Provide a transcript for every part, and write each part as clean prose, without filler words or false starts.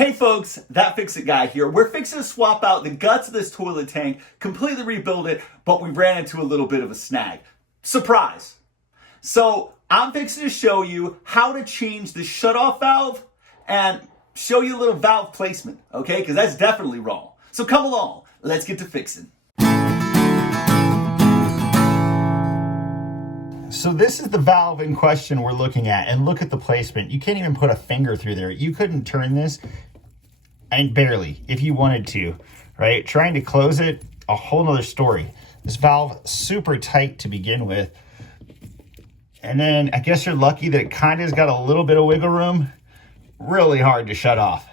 Hey folks, That Fix It Guy here. We're fixing to swap out the guts of this toilet tank, completely rebuild it, but we ran into a little bit of a snag. Surprise! So I'm fixing to show you how to change the shutoff valve and show you a little valve placement, okay? Because that's definitely wrong. So come along, let's get to fixing. So this is the valve in question we're looking at, and look at the placement. You can't even put a finger through there. You couldn't turn this, and barely, if you wanted to, right? Trying to close it, a whole nother story. This valve, super tight to begin with. And then I guess you're lucky that it kind of has got a little bit of wiggle room. Really hard to shut off.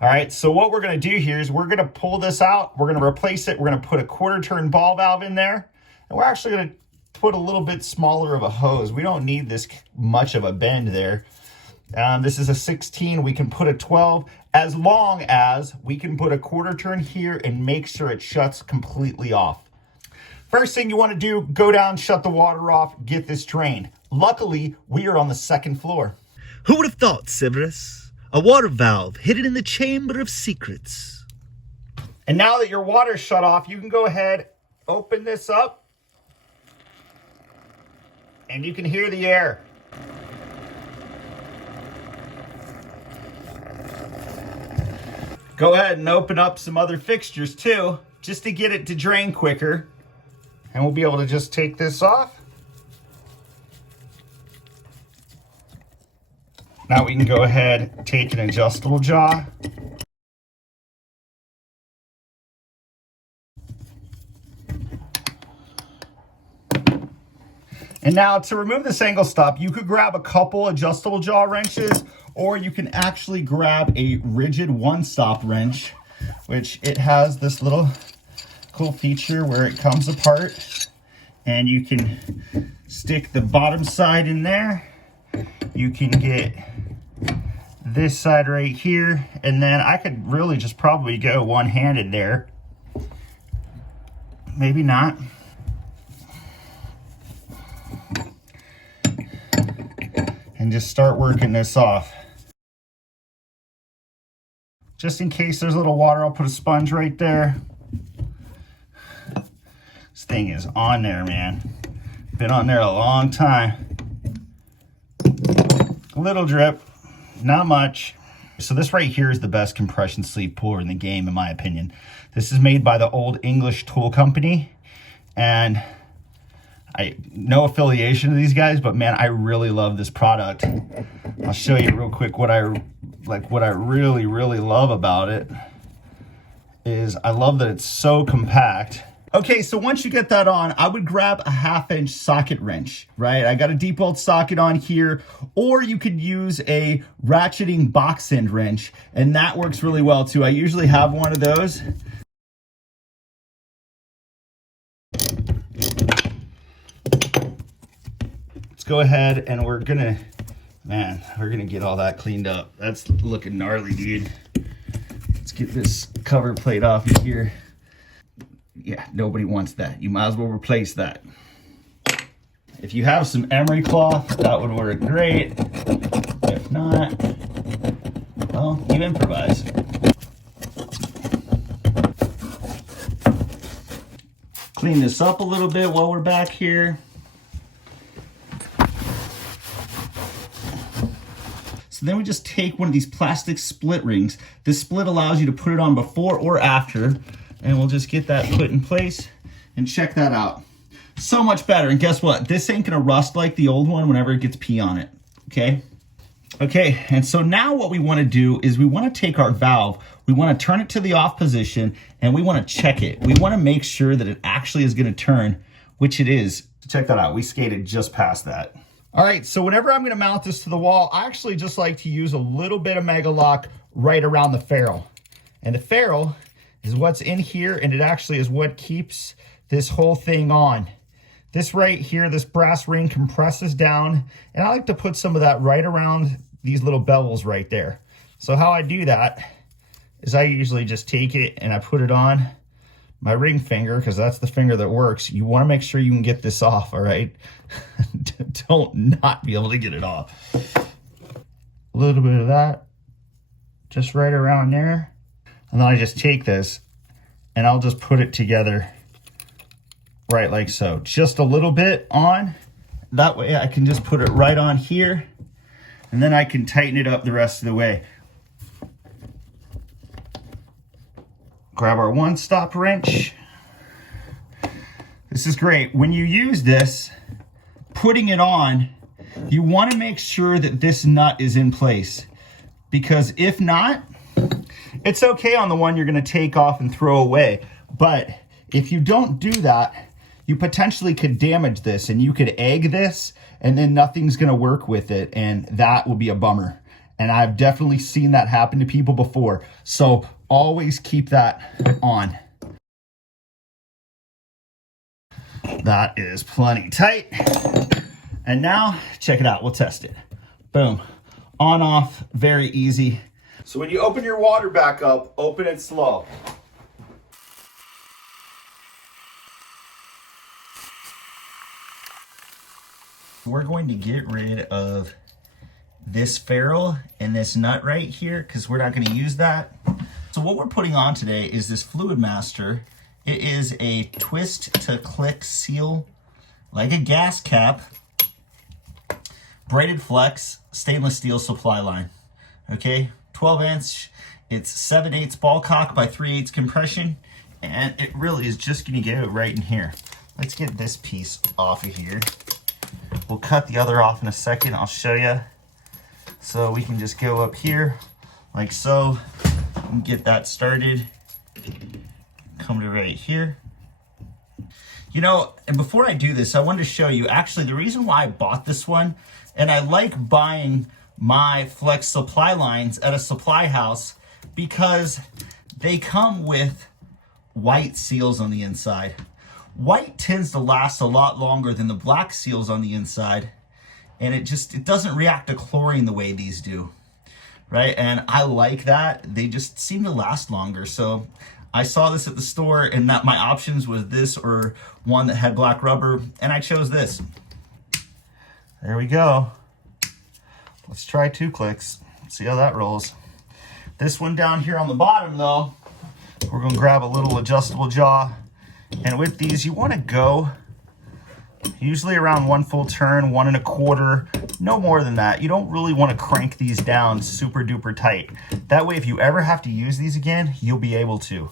All right, so what we're gonna do here is we're gonna pull this out, we're gonna replace it, we're gonna put a quarter turn ball valve in there, and we're actually gonna put a little bit smaller of a hose. We don't need this much of a bend there. This is a 16, we can put a 12, as long as we can put a quarter turn here and make sure it shuts completely off. First thing you want to do, go down, shut the water off, get this drained. Luckily, we are on the second floor. Who would have thought, Severus? A water valve hidden in the Chamber of Secrets. And now that your water's shut off, you can go ahead, open this up, and you can hear the air. Go ahead and open up some other fixtures too, just to get it to drain quicker. And we'll be able to just take this off. Now we can go ahead, take an adjustable jaw. And now to remove this angle stop, you could grab a couple adjustable jaw wrenches, or you can actually grab a rigid one-stop wrench, which it has this little cool feature where it comes apart and you can stick the bottom side in there. You can get this side right here, and then I could really just probably go one-handed there. Maybe not. And just start working this off. Just in case there's a little water, I'll put a sponge right there. This thing is on there, man. Been on there a long time. A little drip, not much. So this right here is the best compression sleeve puller in the game, in my opinion. This is made by the Old English Tool Company, and no affiliation to these guys, but man, I really love this product. I'll show you real quick what I really love about it is I love that it's so compact. Okay, so once you get that on, I would grab a 1/2-inch socket wrench, right? I got a deep bolt socket on here, or you could use a ratcheting box end wrench, and that works really well too. I usually have one of those. Let's go ahead and we're gonna get all that cleaned up. That's looking gnarly, dude. Let's get this cover plate off of here. Yeah, nobody wants that. You might as well replace that. If you have some emery cloth, that would work great. If not, well, you improvise. Clean this up a little bit while we're back here. So then we just take one of these plastic split rings. This split allows you to put it on before or after, and we'll just get that put in place and check that out. So much better. And guess what? This ain't gonna rust like the old one whenever it gets pee on it, okay? Okay, and so now what we wanna do is we wanna take our valve, we wanna turn it to the off position, and we wanna check it. We wanna make sure that it actually is gonna turn, which it is. Check that out, we skated just past that. All right, so whenever I'm gonna mount this to the wall, I actually just like to use a little bit of Mega-Lock right around the ferrule. And the ferrule is what's in here, and it actually is what keeps this whole thing on. This right here, this brass ring compresses down, and I like to put some of that right around these little bevels right there. So how I do that is I usually just take it and I put it on my ring finger, because that's the finger that works. You want to make sure you can get this off, all right? Don't not be able to get it off. A little bit of that, just right around there. And then I just take this and I'll just put it together right like so. Just a little bit on. That way I can just put it right on here, and then I can tighten it up the rest of the way. Grab our one stop wrench. This is great. When you use this, putting it on, you want to make sure that this nut is in place, because if not, it's okay on the one you're going to take off and throw away. But if you don't do that, you potentially could damage this, and you could egg this and then nothing's going to work with it, and that will be a bummer. And I've definitely seen that happen to people before. So always keep that on. That is plenty tight. And now check it out. We'll test it. Boom. On, off, very easy. So when you open your water back up, open it slow. We're going to get rid of this ferrule and this nut right here because we're not going to use that. So what we're putting on today is this Fluid Master. It is a twist to click seal, like a gas cap, braided flex, stainless steel supply line. Okay, 12 inch. It's 7/8 ball cock by 3/8 compression, and it really is just going to go right in here. Let's get this piece off of here. We'll cut the other off in a second. I'll show you. So we can just go up here like so and get that started. Come to right here. You know, and before I do this, I wanted to show you actually the reason why I bought this one, and I like buying my flex supply lines at a supply house because they come with white seals on the inside. White tends to last a lot longer than the black seals on the inside, and it doesn't react to chlorine the way these do, right? And I like that. They just seem to last longer. So I saw this at the store, and that my options was this or one that had black rubber, and I chose this. There we go. Let's try 2 clicks. See how that rolls. This one down here on the bottom though, we're gonna grab a little adjustable jaw. And with these, you want to go usually around 1 full turn, 1 1/4, no more than that. You don't really want to crank these down super duper tight. That way, if you ever have to use these again, you'll be able to.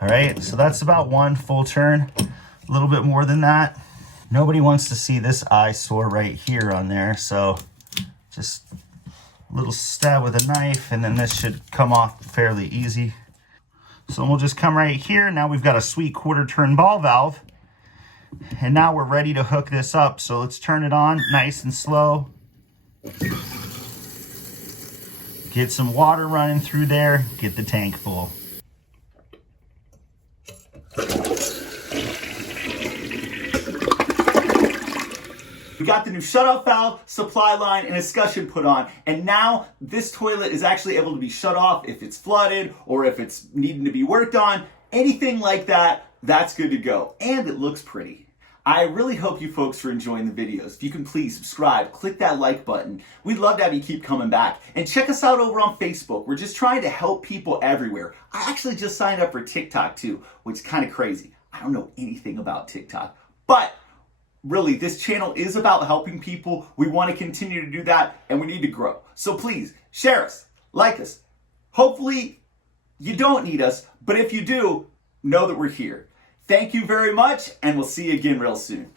All right, so that's about 1 full turn, a little bit more than that. Nobody wants to see this eyesore right here on there, so just a little stab with a knife, and then this should come off fairly easy. So we'll just come right here. Now we've got a sweet 1/4 turn ball valve. And now we're ready to hook this up. So let's turn it on nice and slow. Get some water running through there. Get the tank full. We got the new shutoff valve, supply line, and escutcheon put on, and now this toilet is actually able to be shut off if it's flooded or if it's needing to be worked on. Anything like that, that's good to go. And it looks pretty. I really hope you folks are enjoying the videos. If you can please subscribe, click that like button. We'd love to have you keep coming back. And check us out over on Facebook. We're just trying to help people everywhere. I actually just signed up for TikTok too, which is kind of crazy. I don't know anything about TikTok, but really, this channel is about helping people. We want to continue to do that, and we need to grow. So please, share us, like us. Hopefully, you don't need us, but if you do, know that we're here. Thank you very much, and we'll see you again real soon.